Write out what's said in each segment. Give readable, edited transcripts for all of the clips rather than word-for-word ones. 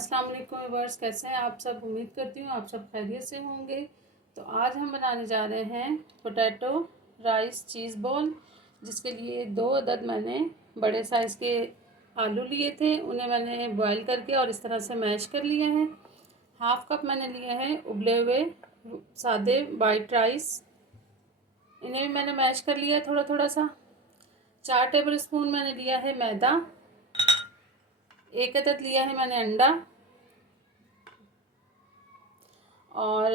अस्सलाम वालेकुम व्यूअर्स, कैसे हैं आप सब। उम्मीद करती हूँ आप सब खैरियत से होंगे। तो आज हम बनाने जा रहे हैं पोटैटो राइस चीज़ बॉल, जिसके लिए 2 अदद मैंने बड़े साइज़ के आलू लिए थे। उन्हें मैंने बॉईल करके और इस तरह से मैश कर लिए हैं। हाफ़ कप मैंने लिए हैं उबले हुए सादे वाइट राइस, इन्हें भी मैंने मैश कर लिया है थोड़ा थोड़ा सा। 4 टेबल स्पून मैंने लिया है मैदा। 1 अदद लिया है मैंने अंडा और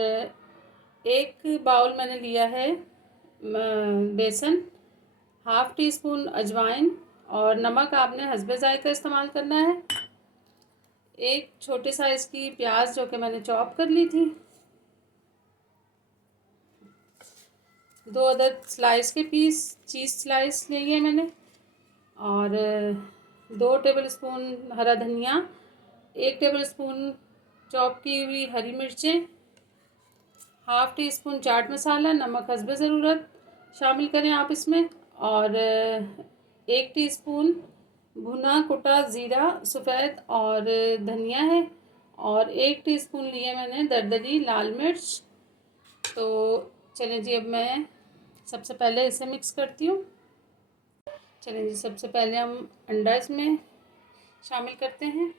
1 बाउल मैंने लिया है बेसन। हाफ़ टी स्पून अजवाइन और नमक आपने हस्बे ज़ायक़ा इस्तेमाल करना है। 1 छोटे साइज़ की प्याज जो कि मैंने चॉप कर ली थी। 2 अदद स्लाइस के पीस चीज़ स्लाइस लिए मैंने और 2 टेबल स्पून हरा धनिया, 1 टेबल स्पून चॉप की हुई हरी मिर्चें, half tea spoon chaat masala, नमक हस्बे ज़रूरत शामिल करें आप इसमें, और 1 टीस्पून भुना कुटा ज़ीरा सफ़ेद और धनिया है, और 1 टीस्पून लिए मैंने दरदरी लाल मिर्च। तो चलें जी, अब मैं सबसे पहले इसे मिक्स करती हूँ। चलें जी, सबसे पहले हम अंडा इसमें शामिल करते हैं।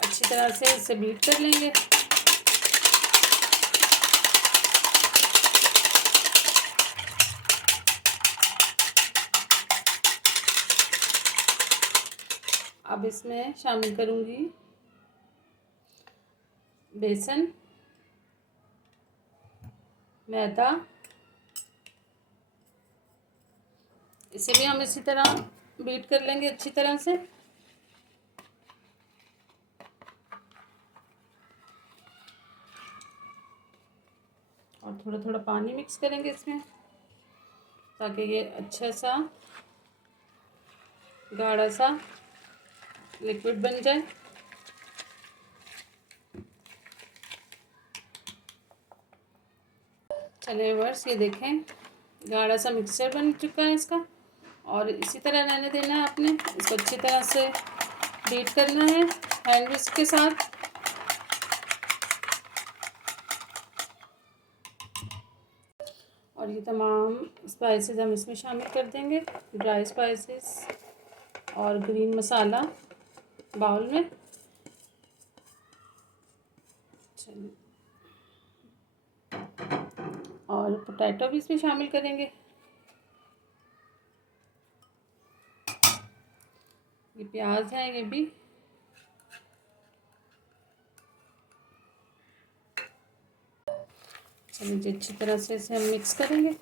अच्छी तरह से इसे बीट कर लेंगे। अब इसमें शामिल करूँगी बेसन, मैदा, इसे भी हम इसी तरह बीट कर लेंगे अच्छी तरह से। और थोड़ा थोड़ा पानी मिक्स करेंगे इसमें ताकि ये अच्छा सा गाढ़ा सा लिक्विड बन जाए। चलिए व्यूअर्स, ये देखें गाढ़ा सा मिक्सचर बन चुका है इसका, और इसी तरह रहने देना है आपने। इसको अच्छी तरह से बीट करना है हैंड विस्क के साथ। और ये तमाम स्पाइसेस हम इसमें शामिल कर देंगे, ड्राई स्पाइसेस और ग्रीन मसाला बाउल में। चलिए, और पोटैटो भी इसमें शामिल करेंगे। ये प्याज है, ये भी। चलिए जी, अच्छी तरह से इसे हम मिक्स करेंगे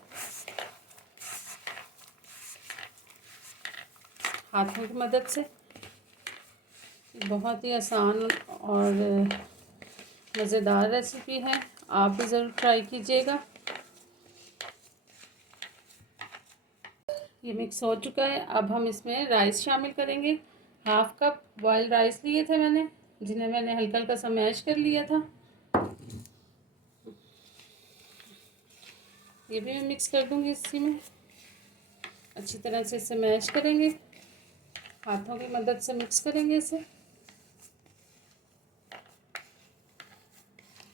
हाथों की मदद से। बहुत ही आसान और मज़ेदार रेसिपी है, आप भी ज़रूर ट्राई कीजिएगा। ये मिक्स हो चुका है। अब हम इसमें राइस शामिल करेंगे। हाफ़ कप बॉइल्ड राइस लिए थे मैंने, जिन्हें मैंने हल्का हल्का सा मैश कर लिया था। ये भी मैं मिक्स कर दूंगी इसी में। अच्छी तरह से इसे मैश करेंगे, हाथों की मदद से मिक्स करेंगे इसे।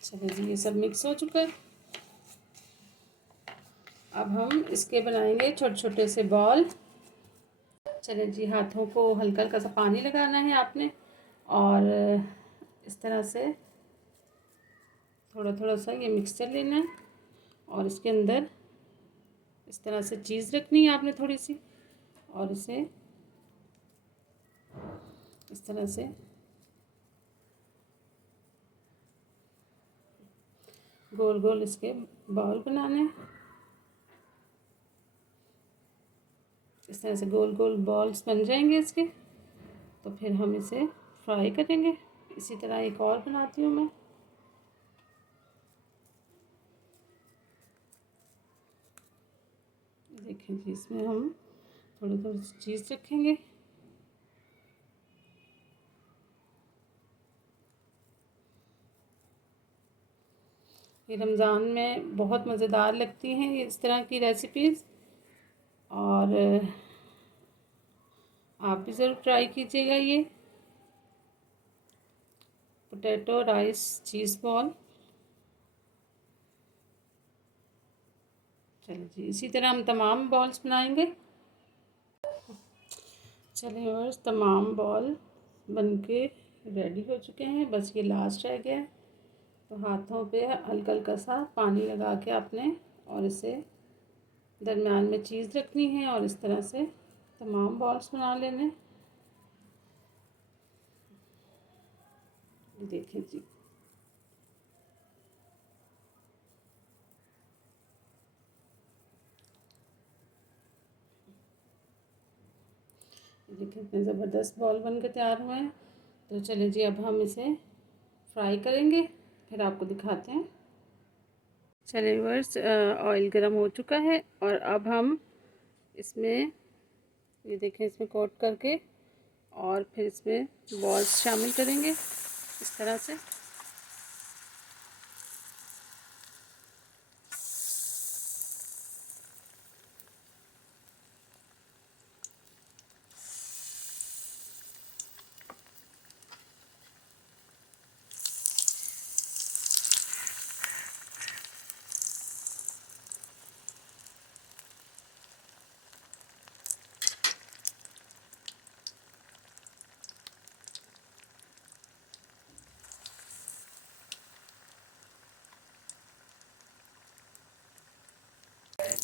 चलिए जी, ये सब मिक्स हो चुका है। अब हम इसके बनाएंगे छोटे छोटे से बॉल। चलिए जी, हाथों को हल्का हल्का सा पानी लगाना है आपने, और इस तरह से थोड़ा थोड़ा सा ये मिक्सचर लेना है, और इसके अंदर इस तरह से चीज़ रखनी है आपने थोड़ी सी, और इसे इस तरह से गोल गोल इसके बॉल बनाने हैं। इस तरह से गोल गोल बॉल्स बन जाएंगे इसके, तो फिर हम इसे फ्राई करेंगे। इसी तरह एक और बनाती हूँ मैं। देखें जी, इसमें हम थोड़ी थोड़ी चीज़ रखेंगे। ये रमज़ान में बहुत मज़ेदार लगती हैं इस तरह की रेसिपीज़, और आप भी ज़रूर ट्राई कीजिएगा। ये पोटैटो राइस चीज़ बॉल। चलिए जी, इसी तरह हम तमाम बॉल्स बनाएंगे। चलिए बस तमाम बॉल बनके रेडी हो चुके हैं, बस ये लास्ट रह गया है। तो हाथों पे हल्का हल्का सा पानी लगा के आपने और इसे दरमियान में चीज़ रखनी है और इस तरह से तमाम बॉल्स बना लेने। देखिए जी, देखिए इतने ज़बरदस्त बॉल बन के तैयार हुए हैं। तो चलिए जी, अब हम इसे फ्राई करेंगे, फिर आपको दिखाते हैं। चलिए व्यूअर्स, ऑयल गरम हो चुका है और अब हम इसमें ये देखें इसमें कोट करके और फिर इसमें बॉल्स शामिल करेंगे इस तरह से।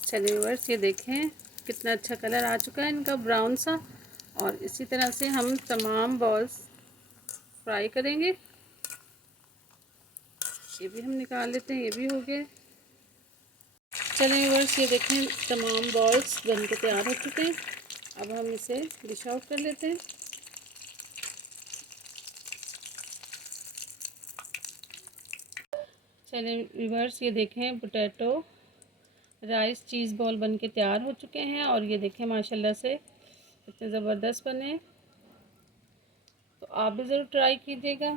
चलिए व्यूअर्स, ये देखें कितना अच्छा कलर आ चुका है इनका, ब्राउन सा। और इसी तरह से हम तमाम बॉल्स फ्राई करेंगे। ये भी हम निकाल लेते हैं, ये भी हो गए। चलिए व्यूअर्स, ये देखें तमाम बॉल्स बन के तैयार हो चुके हैं। अब हम इसे डिश आउट कर लेते हैं। चलिए व्यूअर्स, ये देखें पोटैटो राइस चीज़ बॉल बन के तैयार हो चुके हैं और ये देखें माशाल्लाह से इतने ज़बरदस्त बने। तो आप भी ज़रूर ट्राई कीजिएगा।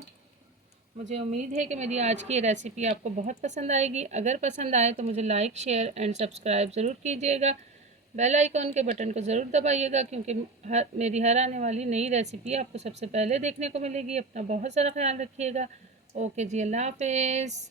मुझे उम्मीद है कि मेरी आज की ये रेसिपी आपको बहुत पसंद आएगी। अगर पसंद आए तो मुझे लाइक शेयर एंड सब्सक्राइब ज़रूर कीजिएगा। बेल आइकॉन के बटन को ज़रूर दबाइएगा, क्योंकि मेरी हर आने वाली नई रेसिपी आपको सबसे पहले देखने को मिलेगी। अपना बहुत सारा ख्याल रखिएगा। ओके जी, अल्लाह हाफिज़।